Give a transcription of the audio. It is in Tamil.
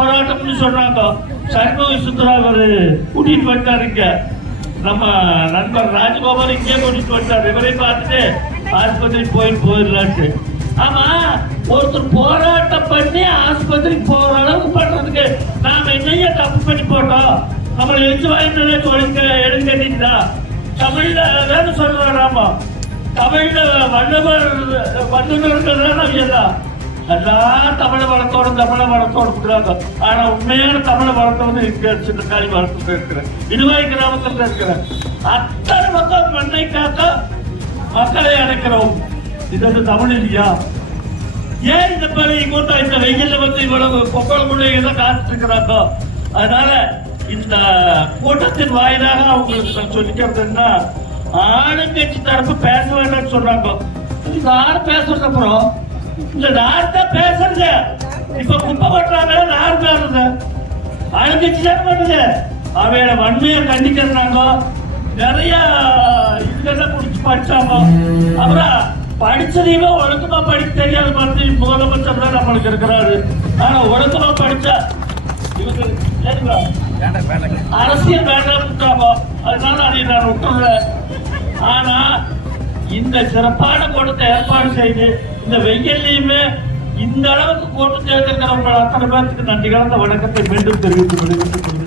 போராட்டம்னு சொல்றாங்க. சண்முக சுந்தரா அவரு கூட்டிட்டு வந்துட்டாருங்க. நம்ம நண்பர் ராஜகோபால் இங்கே கூட்டிட்டு வந்துட்டாரு. இவரை பார்த்துட்டு ஆஸ்பத்திரிக்கு போயிடலான்ட்டு. ஆமா, ஒருத்தர் போராட்டம் பண்ணி ஆஸ்பத்திரிக்கு போற அளவுக்கு பண்றதுக்கு நாம என்னைய தப்பு பண்ணி போட்டோம்? நம்ம எழுச்சி வாய்ப்பு எடுக்கட்டீங்களா? தமிழ்ல வேணும் சொல்றாராமா. தமிழ்ல வல்லுநர்கள் தான் எல்லாம் தமிழ வளத்தோடு இருக்கிறாங்க. ஆனா உண்மையான தமிழ வளர்த்த வந்து இங்க சின்னக்காளி வளர்த்து இருக்கிறேன். இடுவாய் கிராமத்துல இருக்கிறேன். அத்தனை மக்கள் மண்ணை காக்க மக்களை அடைக்கிறோம். இது வந்து தமிழ் இல்லையா? ஏன் இந்த மாதிரி கூட்டம் இந்த வெயில்ல வந்து இவ்வளவு பொங்கல் முன்னையை தான் காத்துட்டு இருக்கிறாங்க? அதனால இந்த கூட்டத்தின் வாயிலாக அவங்களுக்கு நான் சொல்லிக்கிறதுன்னா, ஆளுங்கட்சி தரப்பு பேச வேண்டாம்னு சொல்றாங்க. இந்த ஆறு பேசுறது அப்புறம் இந்த நார்தான் பேசுறது. இப்ப குப்பை பண்றாங்க, நார் பேசுறது ஆளுங்கட்சி தான் பண்ணுது. அவையோட வன்மையை கண்டிக்கிறாங்க. நிறைய இதெல்லாம் குடிச்சு படிச்சாங்க. அப்புறம் படிச்சதையுமே ஒழுக்கமா படிக்க தெரியாத மாதிரி முதலமைச்சர் தான் நம்மளுக்கு இருக்கிறாரு. ஆனா ஒழுக்கமா படிச்சா இவங்க அரசியல் வேண்டாம். அதனால அதை நான் விட்டுறேன். ஆனா இந்த சிறப்பான கூட்டத்தை ஏற்பாடு செய்து இந்த வெயிலையுமே இந்த அளவுக்கு கூட்டம் சேர்ந்திருக்கிறவங்க அத்தனை பேருக்கு நன்றி கலந்த வணக்கத்தை மீண்டும் தெரிவித்து